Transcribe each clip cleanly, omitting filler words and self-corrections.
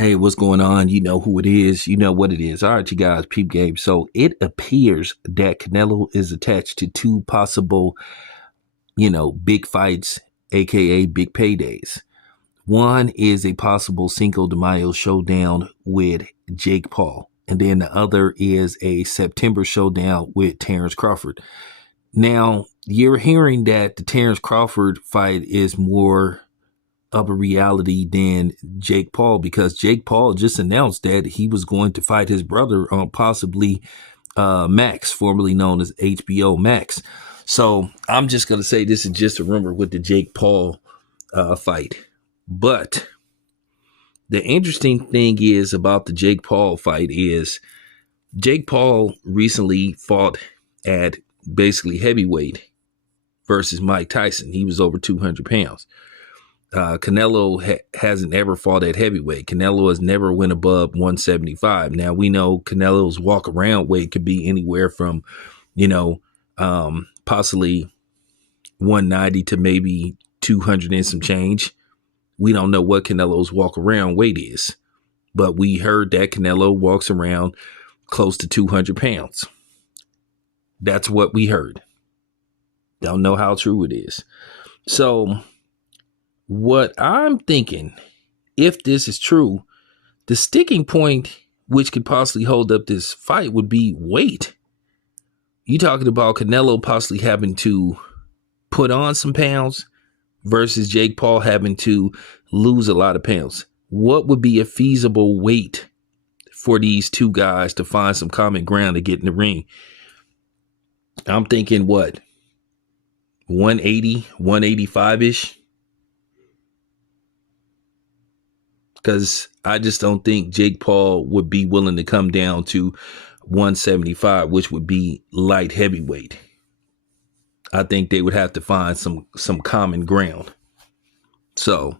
Hey, what's going on? You know who it is. You know what it is. All right, you guys, peep game. So it appears that Canelo is attached to two possible, big fights, aka big paydays. One is a possible Cinco de Mayo showdown with Jake Paul, and then the other is a September showdown with Terrence Crawford. Now, you're hearing that the Terrence Crawford fight is more of a reality than Jake Paul, because Jake Paul just announced that he was going to fight his brother on possibly Max, formerly known as HBO Max. So I'm just going to say this is just a rumor with the Jake Paul fight. But the interesting thing is about the Jake Paul fight is Jake Paul recently fought at basically heavyweight versus Mike Tyson. He was over 200 pounds. Canelo hasn't ever fought at heavyweight. Canelo has never went above 175. Now we know Canelo's walk around weight could be anywhere from, possibly 190 to maybe 200 and some change. We don't know what Canelo's walk around weight is, but we heard that Canelo walks around close to 200 pounds. That's what we heard. Don't know how true it is. So what I'm thinking, if this is true, the sticking point which could possibly hold up this fight would be weight. You talking about Canelo possibly having to put on some pounds versus Jake Paul having to lose a lot of pounds. What would be a feasible weight for these two guys to find some common ground to get in the ring? I'm thinking what? 180, 185-ish? Because I just don't think Jake Paul would be willing to come down to 175, which would be light heavyweight. I think they would have to find some common ground. So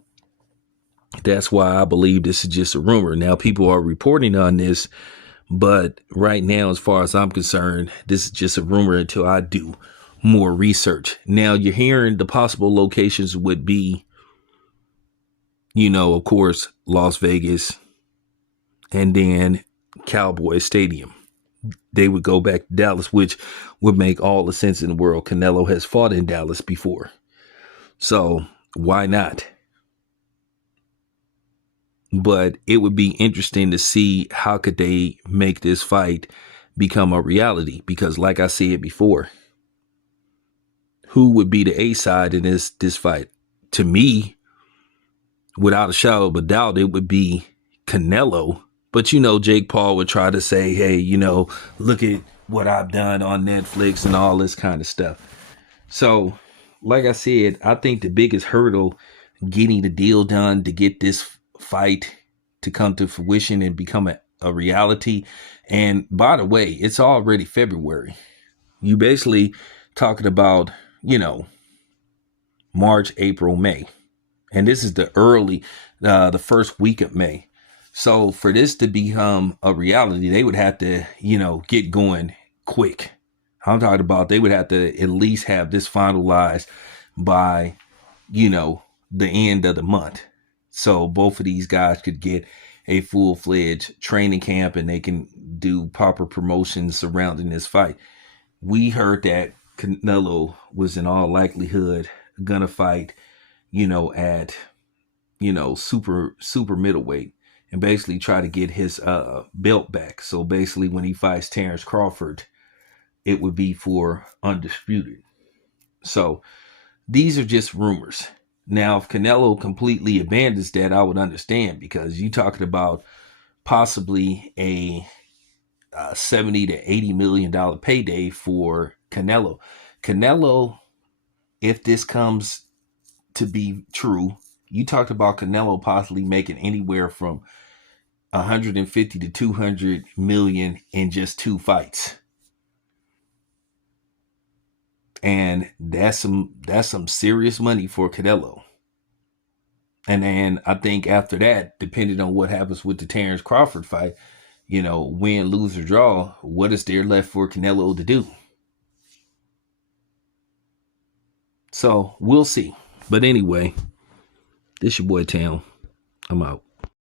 that's why I believe this is just a rumor. Now people are reporting on this, but right now, as far as I'm concerned, this is just a rumor until I do more research. Now you're hearing the possible locations would be, of course, Las Vegas, and then Cowboy Stadium. They would go back to Dallas, which would make all the sense in the world. Canelo has fought in Dallas before. So why not? But it would be interesting to see how could they make this fight become a reality. Because like I said before, who would be the A side in this fight? To me, without a shadow of a doubt, it would be Canelo. But, Jake Paul would try to say, hey, look at what I've done on Netflix and all this kind of stuff. So, like I said, I think the biggest hurdle getting the deal done to get this fight to come to fruition and become a reality. And by the way, it's already February. You basically talking about, March, April, May. And this is the first week of May. So for this to become a reality, they would have to, get going quick. I'm talking about they would have to at least have this finalized by, the end of the month. So both of these guys could get a full-fledged training camp and they can do proper promotions surrounding this fight. We heard that Canelo was in all likelihood gonna fight, at, super middleweight and basically try to get his belt back. So basically when he fights Terrence Crawford, it would be for undisputed. So these are just rumors. Now, if Canelo completely abandons that, I would understand, because you're talking about possibly a $70 to $80 million payday for Canelo. Canelo, if this comes to be true, you talked about Canelo possibly making anywhere from 150 to 200 million in just two fights. And that's some serious money for Canelo. And then I think after that, depending on what happens with the Terrence Crawford fight, win, lose, or draw, what is there left for Canelo to do? So we'll see. But anyway, this your boy Town. I'm out.